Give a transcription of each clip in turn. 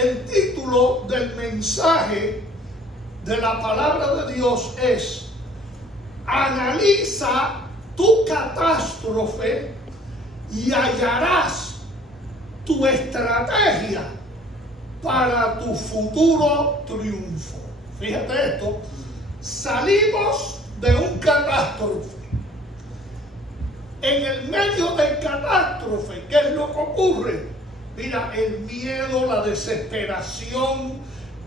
El título del mensaje de la palabra de Dios es: analiza tu catástrofe y hallarás tu estrategia para tu futuro triunfo. Fíjate esto, salimos de un catástrofe. En el medio del catástrofe, ¿qué es lo que ocurre? Mira, el miedo, la desesperación,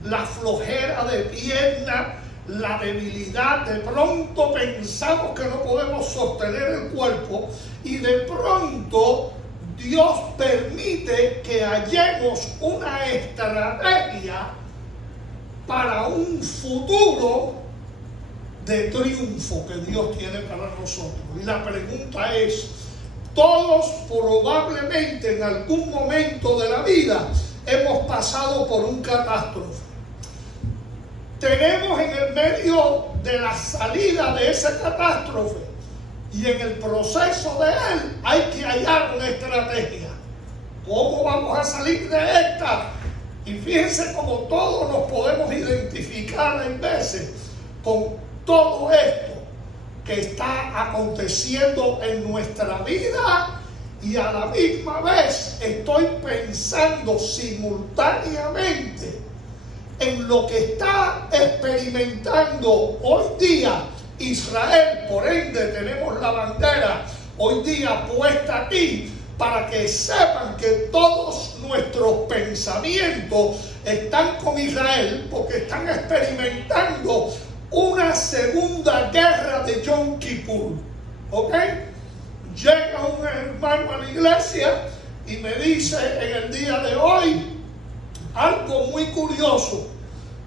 la flojera de pierna, la debilidad. De pronto pensamos que no podemos sostener el cuerpo y de pronto Dios permite que hallemos una estrategia para un futuro de triunfo que Dios tiene para nosotros. Y la pregunta es: todos probablemente en algún momento de la vida hemos pasado por un catástrofe. Tenemos en el medio de la salida de esa catástrofe y en el proceso de él hay que hallar una estrategia. ¿Cómo vamos a salir de esta? Y fíjense cómo todos nos podemos identificar en veces con todo esto que está aconteciendo en nuestra vida, y a la misma vez estoy pensando simultáneamente en lo que está experimentando hoy día Israel. Por ende tenemos la bandera hoy día puesta aquí para que sepan que todos nuestros pensamientos están con Israel, porque están experimentando una segunda guerra de Yom Kippur. ¿Ok? Llega un hermano a la iglesia y me dice en el día de hoy algo muy curioso.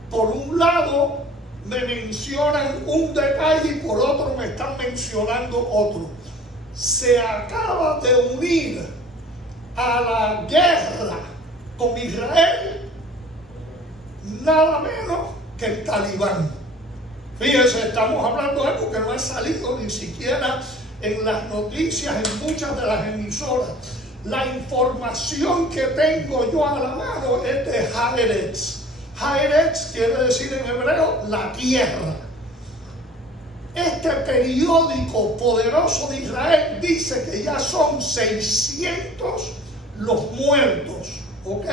Por un lado me mencionan un detalle y por otro me están mencionando otro. Se acaba de unir a la guerra con Israel nada menos que el Talibán. Fíjense, estamos hablando de algo que no ha salido ni siquiera en las noticias, en muchas de las emisoras. La información que tengo yo a la mano es de Haaretz. Haaretz quiere decir en hebreo la tierra. Este periódico poderoso de Israel dice que ya son 600 los muertos, ¿ok?,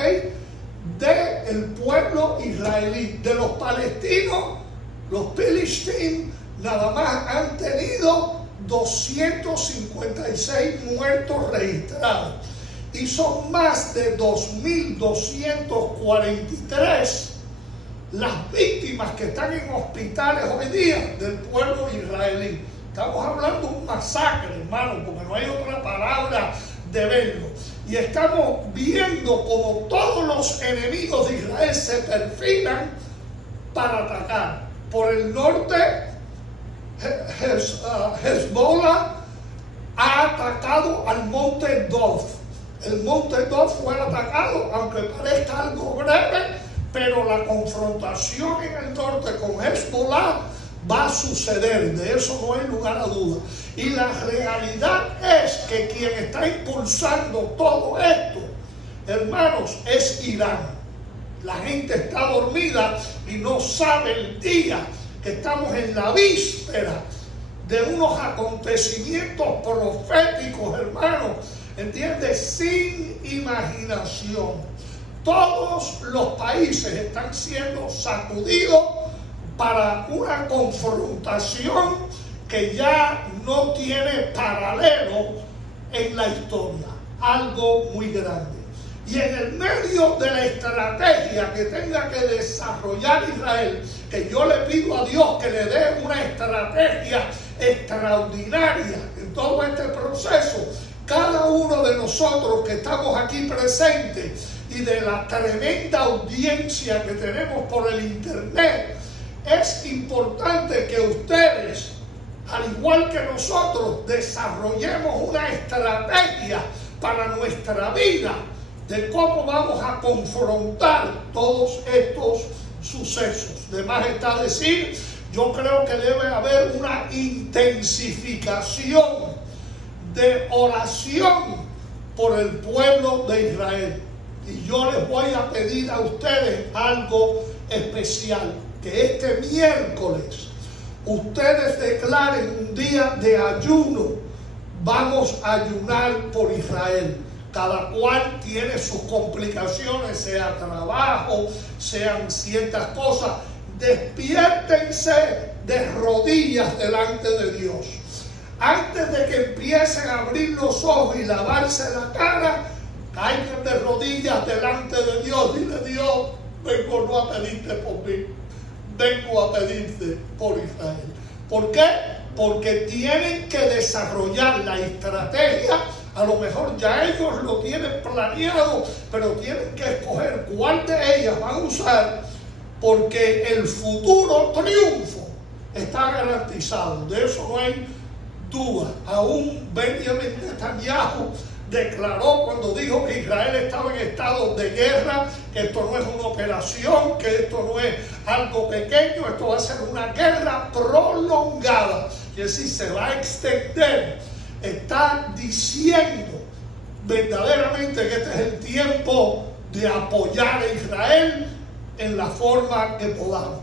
del pueblo israelí. De los palestinos, los Filistín nada más han tenido 256 muertos registrados. Y son más de 2.243 las víctimas que están en hospitales hoy día del pueblo israelí. Estamos hablando de un masacre, hermano, porque no hay otra palabra de verlo. Y estamos viendo como todos los enemigos de Israel se perfilan para atacar. Por el norte, Hezbollah ha atacado al monte Dov. El monte Dov fue atacado, aunque parezca algo breve, pero la confrontación en el norte con Hezbollah va a suceder. De eso no hay lugar a duda. Y la realidad es que quien está impulsando todo esto, hermanos, es Irán. La gente está dormida y no sabe el día que estamos en la víspera de unos acontecimientos proféticos, hermanos, ¿entiendes?, sin imaginación. Todos los países están siendo sacudidos para una confrontación que ya no tiene paralelo en la historia. Algo muy grande. Y en el medio de la estrategia que tenga que desarrollar Israel, que yo le pido a Dios que le dé una estrategia extraordinaria en todo este proceso, cada uno de nosotros que estamos aquí presentes y de la tremenda audiencia que tenemos por el internet, es importante que ustedes, al igual que nosotros, desarrollemos una estrategia para nuestra vida de cómo vamos a confrontar todos estos sucesos. De más está decir, yo creo que debe haber una intensificación de oración por el pueblo de Israel. Y yo les voy a pedir a ustedes algo especial, que este miércoles ustedes declaren un día de ayuno. Vamos a ayunar por Israel. Cada cual tiene sus complicaciones, sea trabajo, sean ciertas cosas. Despiértense de rodillas delante de Dios. Antes de que empiecen a abrir los ojos y lavarse la cara, caigan de rodillas delante de Dios. Dile: Dios, vengo no a pedirte por mí, vengo a pedirte por Israel. ¿Por qué? Porque tienen que desarrollar la estrategia. A lo mejor ya ellos lo tienen planeado, pero tienen que escoger cuál de ellas van a usar, porque el futuro triunfo está garantizado. De eso no hay duda. Aún Benjamin Netanyahu declaró, cuando dijo que Israel estaba en estado de guerra, que esto no es una operación, que esto no es algo pequeño, esto va a ser una guerra prolongada, que sí se va a extender. Está diciendo verdaderamente que este es el tiempo de apoyar a Israel en la forma que podamos.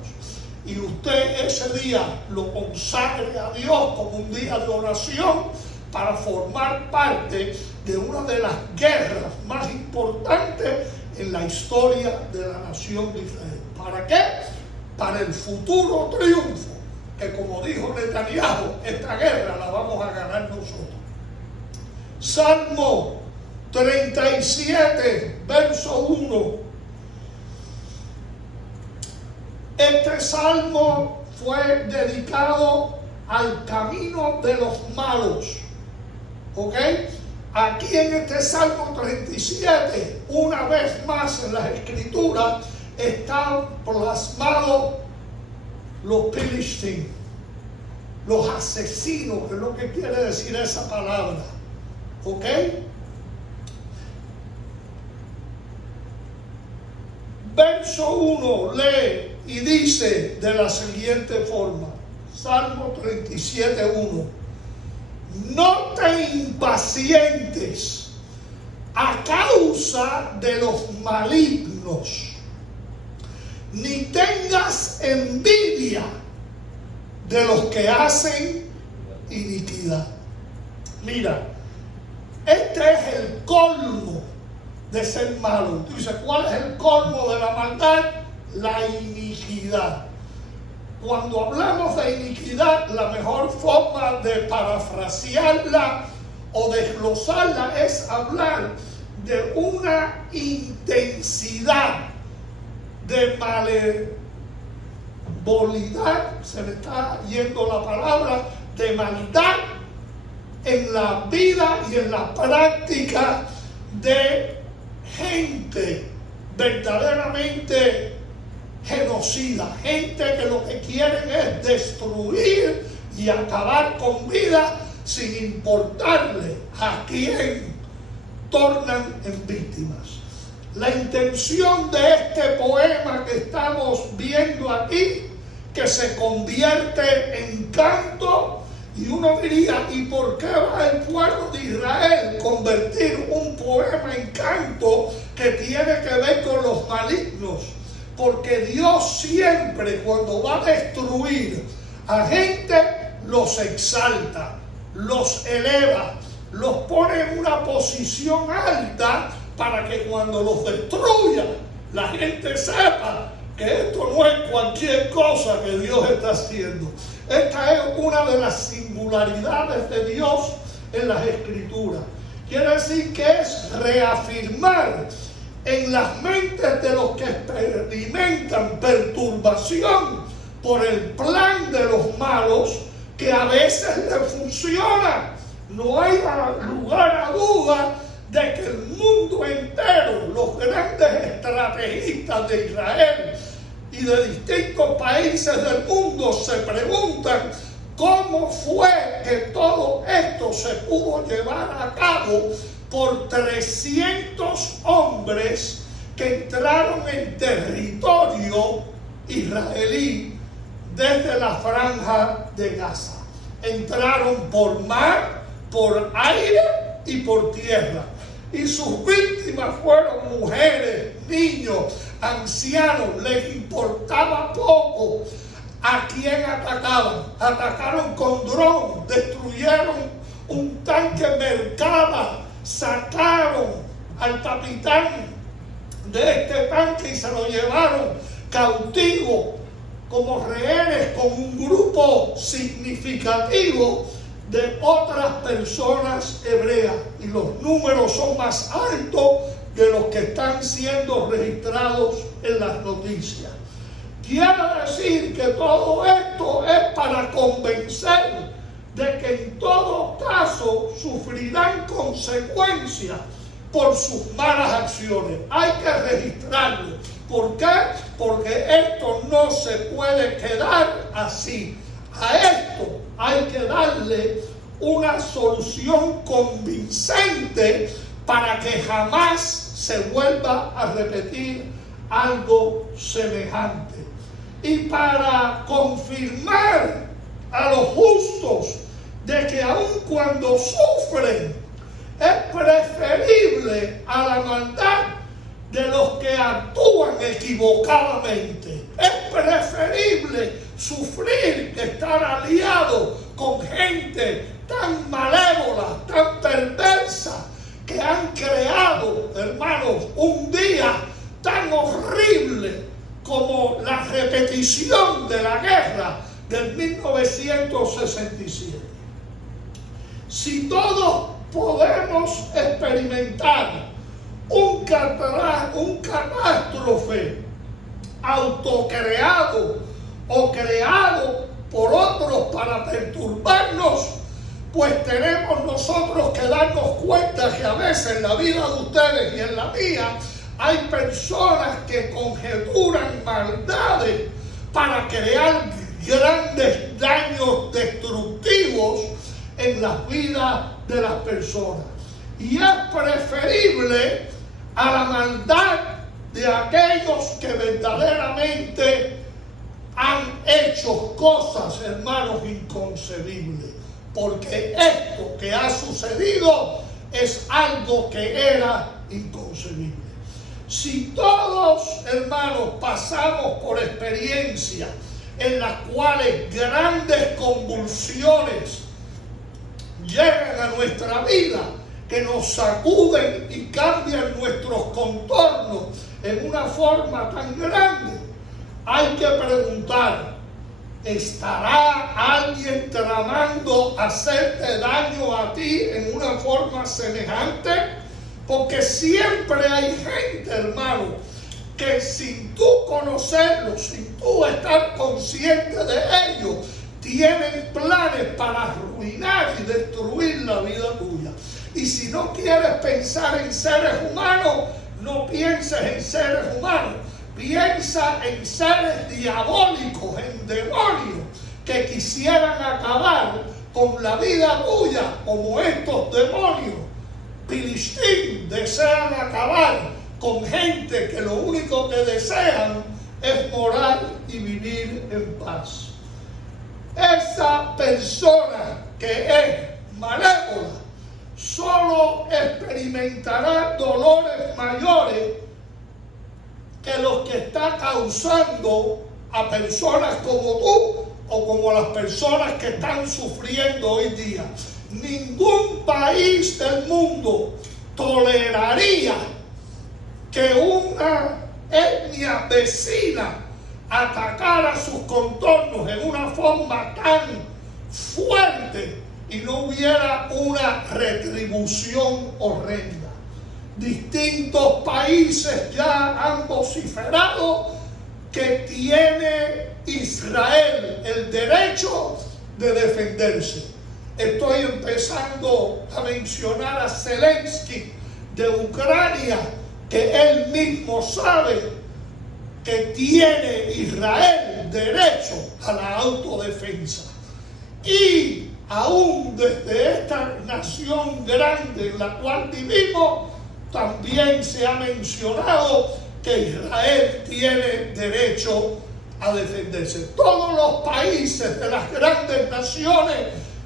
Y usted ese día lo consagre a Dios como un día de oración para formar parte de una de las guerras más importantes en la historia de la nación de Israel. ¿Para qué? Para el futuro triunfo, que como dijo Netanyahu, esta guerra la vamos a ganar nosotros. Salmo 37, verso 1. Este salmo fue dedicado al camino de los malos. ¿Ok? Aquí en este Salmo 37, una vez más en las Escrituras, están plasmados los Filistín, los asesinos, que es lo que quiere decir esa palabra. ¿Ok? Verso 1 lee y dice de la siguiente forma, Salmo 37, 1. No te impacientes a causa de los malignos, ni tengas envidia de los que hacen iniquidad. Mira, este es el colmo de ser malo. Tú dices, ¿cuál es el colmo de la maldad? La iniquidad. Cuando hablamos de iniquidad, la mejor forma de parafrasearla o desglosarla es hablar de una intensidad de malevolidad, se me está yendo la palabra, de maldad en la vida y en la práctica de gente verdaderamente genocida, gente que lo que quieren es destruir y acabar con vida sin importarle a quién tornan en víctimas. La intención de este poema que estamos viendo aquí, que se convierte en canto, y uno diría, ¿y por qué va el pueblo de Israel convertir un poema en canto que tiene que ver con los malignos? Porque Dios siempre, cuando va a destruir a gente, los exalta, los eleva, los pone en una posición alta para que cuando los destruya, la gente sepa que esto no es cualquier cosa que Dios está haciendo. Esta es una de las singularidades de Dios en las Escrituras. Quiere decir que es reafirmar en las mentes de los que experimentan perturbación por el plan de los malos, que a veces le funciona. No hay lugar a duda de que el mundo entero, los grandes estrategistas de Israel y de distintos países del mundo, se preguntan cómo fue que todo esto se pudo llevar a cabo por 300 hombres que entraron en territorio israelí desde la franja de Gaza. Entraron por mar, por aire y por tierra. y sus víctimas fueron mujeres, niños, ancianos. Les importaba poco a quién atacaban. Atacaron con dron, destruyeron un tanque Merkava, sacaron al capitán de este tanque y se lo llevaron cautivo como rehenes con un grupo significativo de otras personas hebreas, y los números son más altos de los que están siendo registrados en las noticias. Quiere decir que todo esto es para convencer de que en todo caso sufrirán consecuencias por sus malas acciones. Hay que registrarlo. ¿Por qué? Porque esto no se puede quedar así. A esto hay que darle una solución convincente para que jamás se vuelva a repetir algo semejante. Y para confirmar a los justos de que aun cuando sufren, es preferible a la maldad de los que actúan equivocadamente. Es preferible sufrir que estar aliado con gente tan malévola, tan perversa, que han creado, hermanos, un día tan horrible como la repetición de la guerra del 1967. Si todos podemos experimentar un catástrofe autocreado o creado por otros para perturbarnos, pues tenemos nosotros que darnos cuenta que a veces en la vida de ustedes y en la mía hay personas que conjeturan maldades para crear grandes daños destructivos en las vidas de las personas. Y es preferible a la maldad de aquellos que verdaderamente han hecho cosas, hermanos, inconcebibles. Porque esto que ha sucedido es algo que era inconcebible. Si todos, hermanos, pasamos por experiencias en las cuales grandes convulsiones llegan a nuestra vida, que nos sacuden y cambian nuestros contornos en una forma tan grande, hay que preguntar: ¿estará alguien tramando hacerte daño a ti en una forma semejante? Porque siempre hay gente, hermano, que sin tú conocerlos, sin tú estar consciente de ellos, tienen planes para arruinar y destruir la vida tuya. Y si no quieres pensar en seres humanos, no pienses en seres humanos. Piensa en seres diabólicos, en demonios, que quisieran acabar con la vida tuya, como estos demonios Filistín desean acabar con gente que lo único que desean es morar y vivir en paz. Esa persona que es malévola solo experimentará dolores mayores que los que está causando a personas como tú o como las personas que están sufriendo hoy día. Ningún país del mundo toleraría que una etnia vecina atacara sus contornos en una forma tan fuerte y no hubiera una retribución horrenda. Distintos países ya han vociferado que tiene Israel el derecho de defenderse. Estoy empezando a mencionar a Zelensky de Ucrania, que él mismo sabe que tiene Israel derecho a la autodefensa. Y aún desde esta nación grande en la cual vivimos, también se ha mencionado que Israel tiene derecho a defenderse. Todos los países de las grandes naciones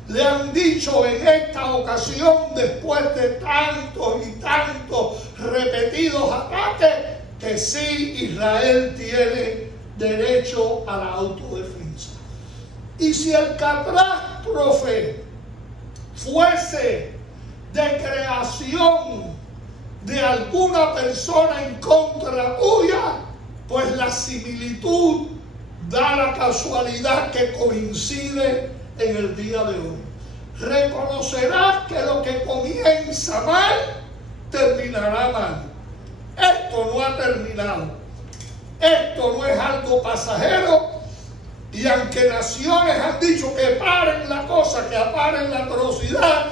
le han dicho en esta ocasión, después de tantos y tantos repetidos ataques, que sí, Israel tiene derecho a la autodefensa. Y si el catástrofe fuese de creación de alguna persona en contra tuya, pues la similitud da la casualidad que coincide en el día de hoy. Reconocerás que lo que comienza mal, terminará mal. Esto no ha terminado. Esto no es algo pasajero. Y aunque naciones han dicho que paren la cosa, que paren la atrocidad,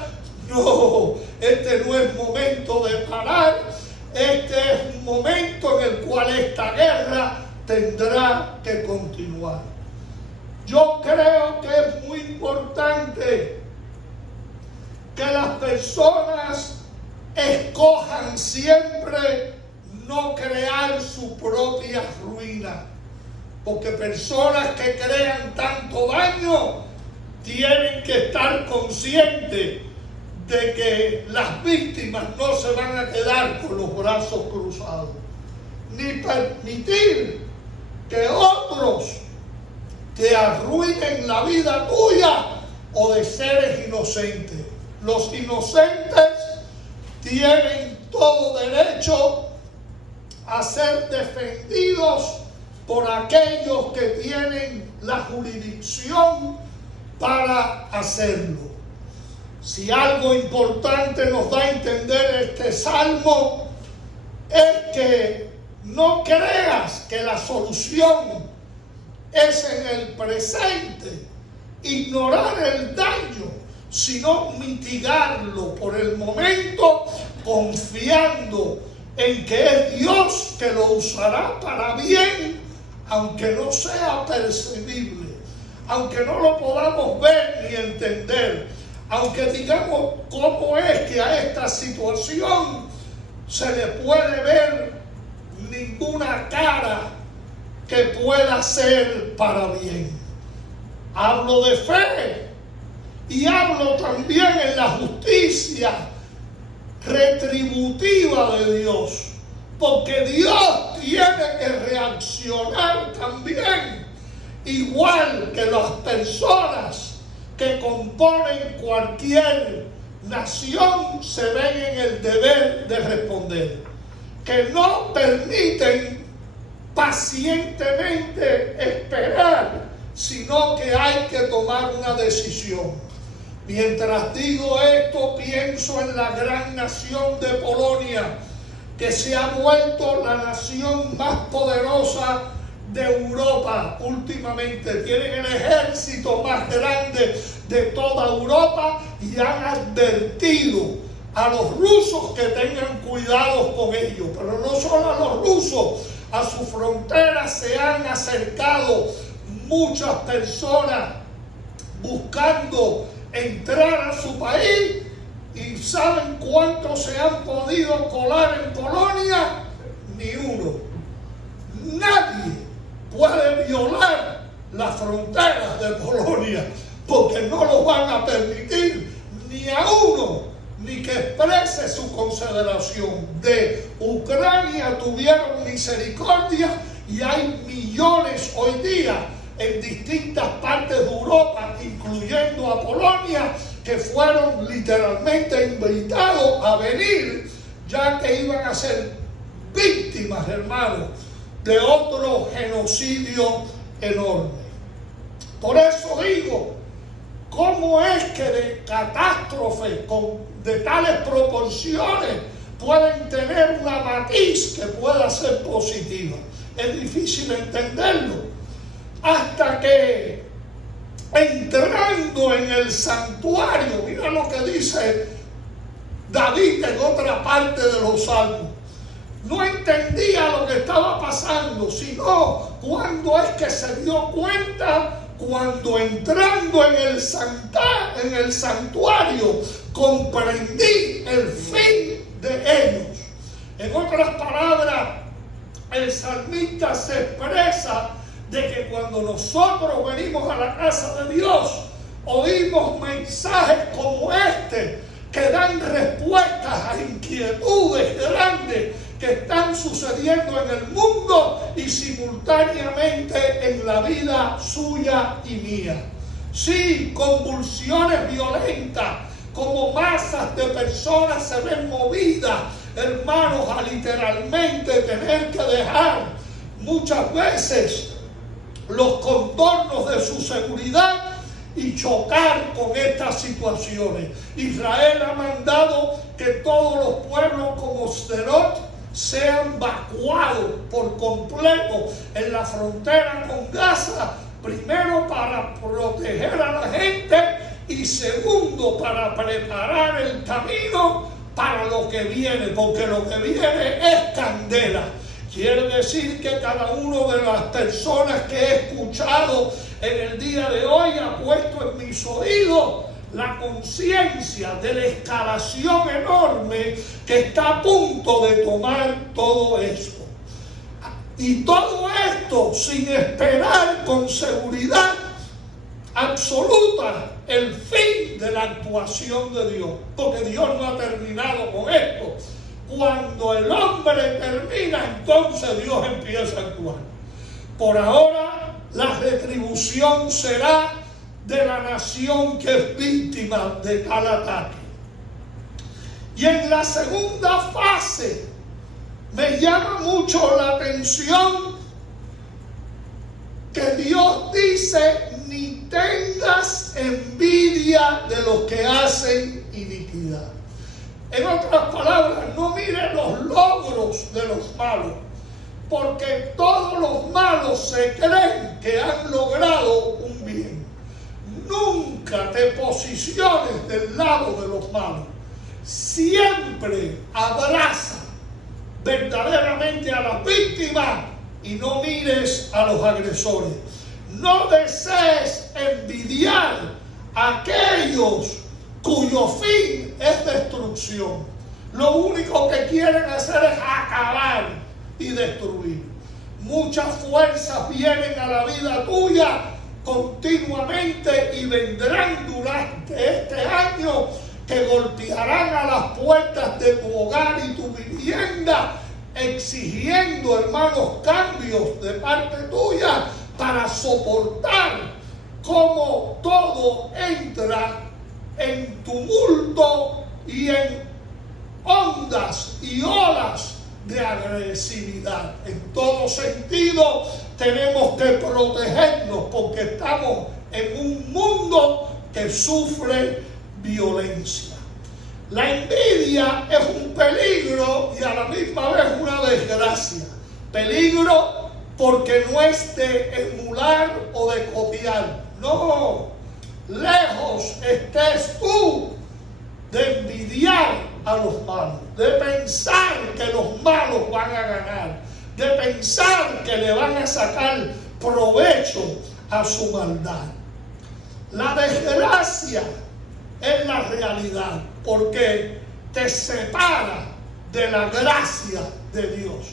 no, este no es momento de parar. Este es un momento en el cual esta guerra tendrá que continuar. Yo creo que es muy importante que las personas escojan siempre no crear su propia ruina, porque personas que crean tanto daño tienen que estar conscientes de que las víctimas no se van a quedar con los brazos cruzados, ni permitir que otros te arruinen la vida tuya o de seres inocentes. Los inocentes tienen todo derecho a ser defendidos por aquellos que tienen la jurisdicción para hacerlo. Si algo importante nos da a entender este salmo es que no creas que la solución es en el presente, ignorar el daño, sino mitigarlo por el momento, confiando en que es Dios que lo usará para bien, aunque no sea percibible, aunque no lo podamos ver ni entender, aunque digamos cómo es que a esta situación se le puede ver ninguna cara que pueda ser para bien. Hablo de fe y hablo también en la justicia retributiva de Dios, porque Dios tiene que reaccionar también, igual que las personas que componen cualquier nación se ven en el deber de responder, que no permiten pacientemente esperar, sino que hay que tomar una decisión. Mientras digo esto, pienso en la gran nación de Polonia, que se ha vuelto la nación más poderosa de Europa últimamente. Tienen el ejército más grande de toda Europa y han advertido a los rusos que tengan cuidado con ellos. Pero no solo a los rusos, a su frontera se han acercado muchas personas buscando entrar a su país. ¿Y saben cuántos se han podido colar en Polonia? Ni uno. Nadie puede violar las fronteras de Polonia, porque no lo van a permitir ni a uno, ni que exprese su consideración. De Ucrania tuvieron misericordia y hay millones hoy día en distintas partes de Europa, incluyendo a Polonia, que fueron literalmente invitados a venir, ya que iban a ser víctimas, hermanos, de otro genocidio enorme. Por eso digo, ¿cómo es que de catástrofes de tales proporciones pueden tener una matiz que pueda ser positiva? Es difícil entenderlo. Hasta que entrando en el santuario, mira lo que dice David en otra parte de los salmos, no entendía lo que estaba pasando, sino cuando es que se dio cuenta, cuando entrando en el santuario comprendí el fin de ellos. En otras palabras, el salmista se expresa de que cuando nosotros venimos a la casa de Dios, oímos mensajes como este que dan respuestas a inquietudes grandes que están sucediendo en el mundo y simultáneamente en la vida suya y mía. Sí, convulsiones violentas, como masas de personas se ven movidas, hermanos, a literalmente tener que dejar muchas veces los contornos de su seguridad y chocar con estas situaciones. Israel ha mandado que todos los pueblos como Sderot sean evacuados por completo en la frontera con Gaza, primero para proteger a la gente y segundo para preparar el camino para lo que viene, porque lo que viene es candela. Quiere decir que cada una de las personas que he escuchado en el día de hoy ha puesto en mis oídos la conciencia de la escalación enorme que está a punto de tomar todo esto. Y todo esto sin esperar con seguridad absoluta el fin de la actuación de Dios, porque Dios no ha terminado con esto. Cuando el hombre termina, entonces Dios empieza a actuar. Por ahora, la retribución será de la nación que es víctima de tal ataque. Y en la segunda fase, me llama mucho la atención que Dios dice: ni tengas envidia de los que hacen iniquidad. En otras palabras, no mire los logros de los malos, porque todos los malos se creen que han logrado un bien. Nunca te posiciones del lado de los malos. Siempre abraza verdaderamente a las víctimas y no mires a los agresores. No desees envidiar a aquellos cuyo fin es destrucción. Lo único que quieren hacer es acabar y destruir. Muchas fuerzas vienen a la vida tuya continuamente y vendrán durante este año que golpearán a las puertas de tu hogar y tu vivienda, exigiendo, hermanos, cambios de parte tuya para soportar cómo todo entra en tumulto y en ondas y olas de agresividad. En todo sentido tenemos que protegernos porque estamos en un mundo que sufre violencia. La envidia es un peligro y a la misma vez una desgracia. Peligro porque no es de emular o de copiar. No, lejos estés tú de envidiar a los malos, de pensar que los malos van a ganar, de pensar que le van a sacar provecho a su maldad. La desgracia es la realidad porque te separa de la gracia de Dios.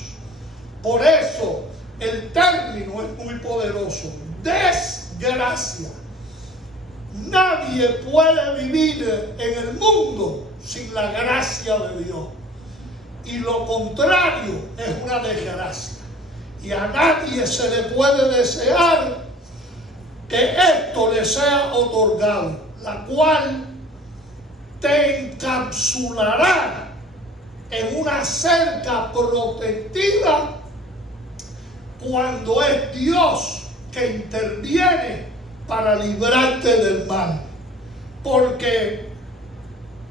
Por eso el término es muy poderoso: desgracia. Nadie puede vivir en el mundo sin la gracia de Dios. Y lo contrario es una desgracia. Y a nadie se le puede desear que esto le sea otorgado, la cual te encapsulará en una cerca protectiva cuando es Dios que interviene para librarte del mal. Porque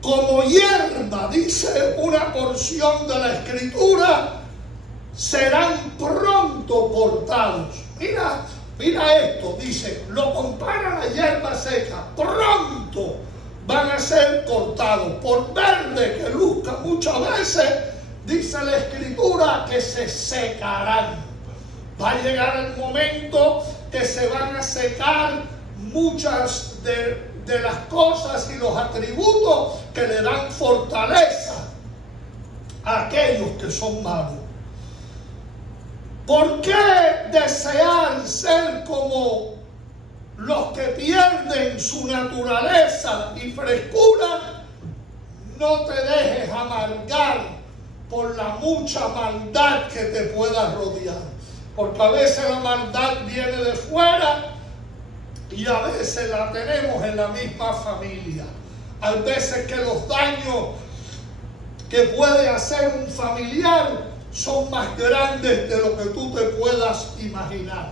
como hierba, dice una porción de la Escritura, serán pronto cortados. Mira esto, dice, lo compara a la hierba seca, pronto van a ser cortados. Por verde que luzca muchas veces, dice la Escritura que se secarán. Va a llegar el momento que se van a secar muchas de las cosas y los atributos que le dan fortaleza a aquellos que son malos. ¿Por qué desear ser como los que pierden su naturaleza y frescura, no te dejes amargar por la mucha maldad que te pueda rodear. Porque a veces la maldad viene de fuera y a veces la tenemos en la misma familia. Hay veces que los daños que puede hacer un familiar son más grandes de lo que tú te puedas imaginar,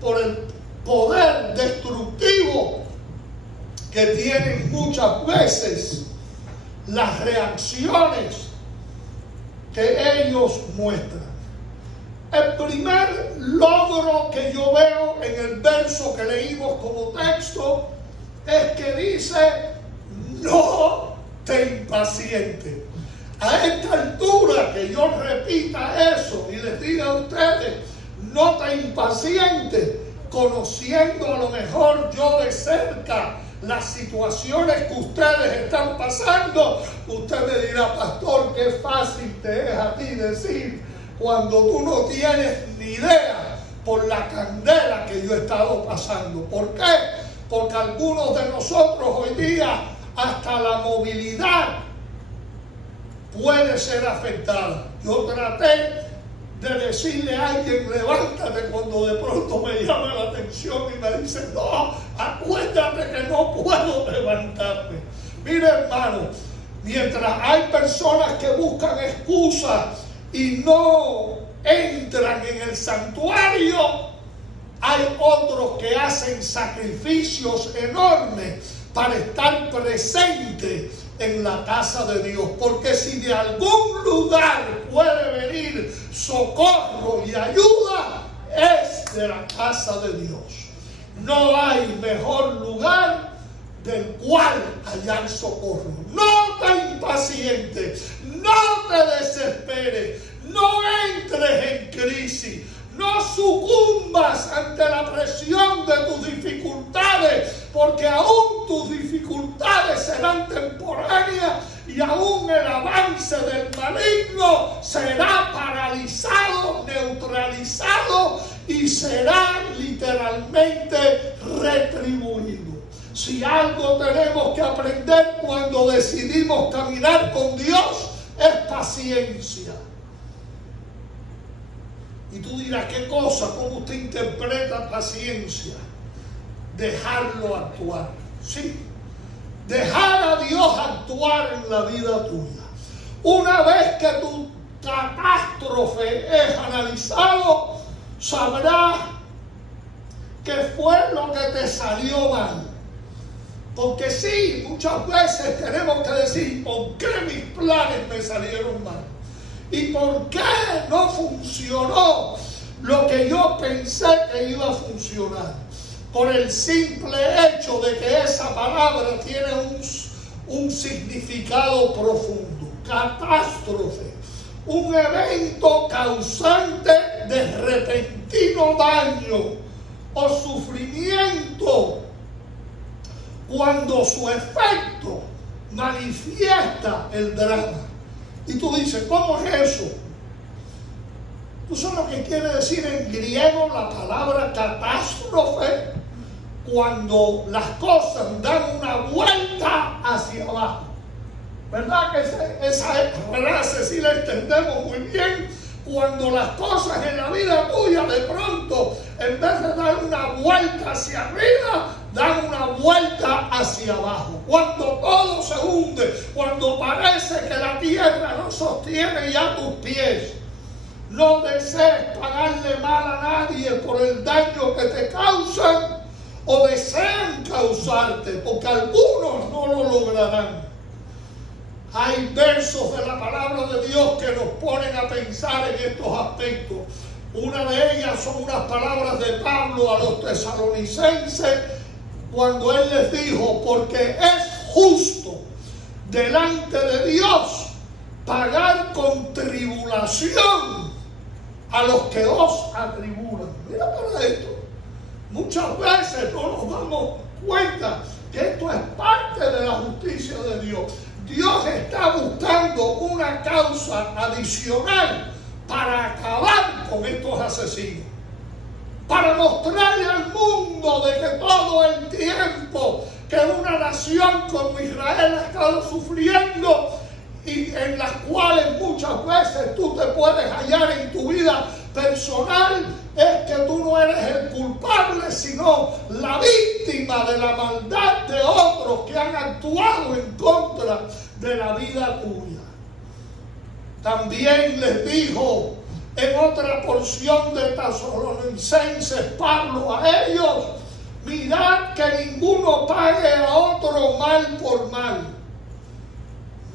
por el poder destructivo que tienen muchas veces las reacciones que ellos muestran. El primer logro que yo veo en el verso que leímos como texto es que dice: no te impacientes. A esta altura que yo repita eso y les diga a ustedes: no te impacientes, conociendo a lo mejor yo de cerca las situaciones que ustedes están pasando, usted me dirá: pastor, qué fácil te es a ti decir, cuando tú no tienes ni idea por la candela que yo he estado pasando. ¿Por qué? Porque algunos de nosotros hoy día hasta la movilidad puede ser afectada. Yo traté de decirle a alguien: levántate, cuando de pronto me llama la atención y me dice: no, acuérdate que no puedo levantarme. Mire, hermano, mientras hay personas que buscan excusas y no entran en el santuario, hay otros que hacen sacrificios enormes para estar presentes en la casa de Dios. Porque si de algún lugar puede venir socorro y ayuda, es de la casa de Dios. No hay mejor lugar del cual hallar socorro. No te impacientes, no te desesperes, no entres en crisis, no sucumbas ante la presión de tus dificultades, porque aún tus dificultades serán temporáneas y aún el avance del maligno será paralizado, neutralizado y será literalmente retribuido. Si algo tenemos que aprender cuando decidimos caminar con Dios, es paciencia. Y tú dirás: ¿qué cosa? ¿Cómo usted interpreta paciencia? Dejarlo actuar. Sí, dejar a Dios actuar en la vida tuya. Una vez que tu catástrofe es analizado, sabrás qué fue lo que te salió mal. Porque sí, muchas veces tenemos que decir: ¿por qué mis planes me salieron mal? ¿Y por qué no funcionó lo que yo pensé que iba a funcionar? Por el simple hecho de que esa palabra tiene un significado profundo. Catástrofe, un evento causante de repentino daño o sufrimiento, cuando su efecto manifiesta el drama. Y tú dices: ¿cómo es eso? ¿Tú sabes lo que quiere decir en griego la palabra catástrofe? Cuando las cosas dan una vuelta hacia abajo. ¿Verdad que esa frase sí la entendemos muy bien? Cuando las cosas en la vida tuya de pronto, en vez de dar una vuelta hacia arriba, dan una vuelta hacia abajo. Cuando todo se hunde, cuando parece que la tierra no sostiene ya tus pies. No desees pagarle mal a nadie por el daño que te causan o desean causarte, porque algunos no lo lograrán. Hay versos de la palabra de Dios que nos ponen a pensar en estos aspectos. Una de ellas son unas palabras de Pablo a los tesalonicenses, cuando él les dijo: porque es justo delante de Dios pagar con tribulación a los que os atribulan. Mira para esto. Muchas veces no nos damos cuenta que esto es parte de la justicia de Dios. Dios está buscando una causa adicional para acabar con estos asesinos. para mostrarle al mundo de que todo el tiempo que una nación como Israel ha estado sufriendo y en las cuales muchas veces tú te puedes hallar en tu vida personal, es que tú no eres el culpable, sino la víctima de la maldad de otros que han actuado en contra de la vida tuya. También les dijo en otra porción de Tesalonicenses Pablo a ellos: mirad que ninguno pague a otro mal por mal.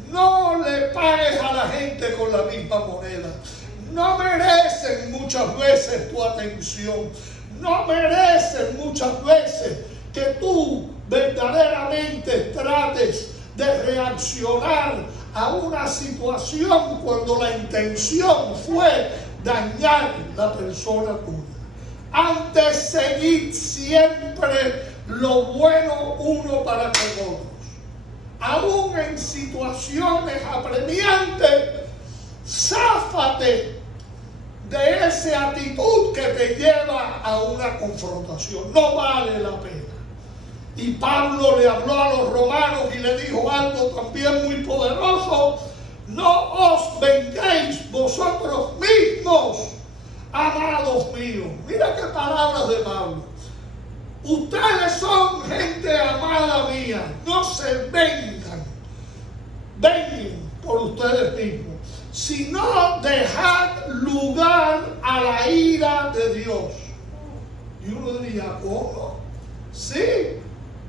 No le pagues a la gente con la misma moneda. No merecen muchas veces tu atención. No merecen muchas veces que tú verdaderamente trates de reaccionar a una situación cuando la intención fue dañar la persona tuya. Antes, seguid siempre lo bueno uno para con otros. Aún en situaciones apremiantes, záfate de esa actitud que te lleva a una confrontación. No vale la pena. Y Pablo le habló a los romanos y le dijo algo también muy poderoso: no os venguéis vosotros mismos, amados míos. Mira qué palabras de Pablo. Ustedes son gente amada mía, no se vengan por ustedes mismos, sino dejad lugar a la ira de Dios. Y uno diría, ¿cómo? Sí,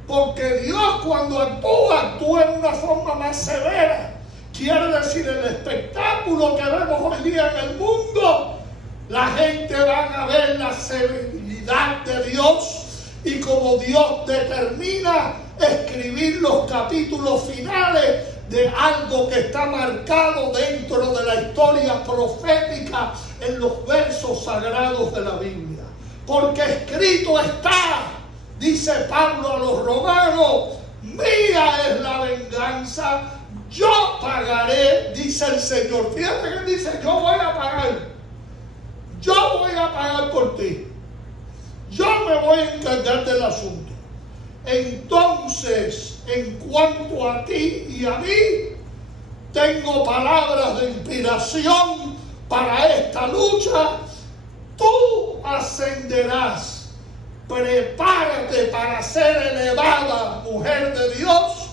porque Dios cuando actúa en una forma más severa. Quiere decir, el espectáculo que vemos hoy día en el mundo, la gente va a ver la severidad de Dios, y como Dios determina escribir los capítulos finales de algo que está marcado dentro de la historia profética en los versos sagrados de la Biblia. Porque escrito está, dice Pablo a los romanos, mía es la venganza, yo pagaré, dice el Señor. Fíjate que dice, yo voy a pagar por ti. Yo me voy a encargar del asunto. Entonces, en cuanto a ti y a mí, tengo palabras de inspiración para esta lucha. Tú ascenderás. Prepárate para ser elevada, mujer de Dios.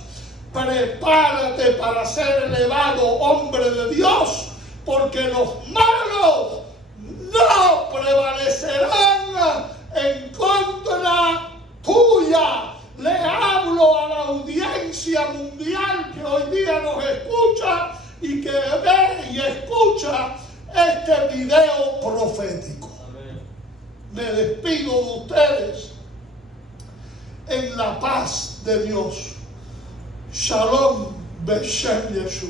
Prepárate para ser elevado, hombre de Dios, porque los malos no prevalecerán en contra tuya. Le hablo a la audiencia mundial que hoy día nos escucha y que ve y escucha este video profético. Amén. Me despido de ustedes en la paz de Dios. Shalom Beshem Yeshua.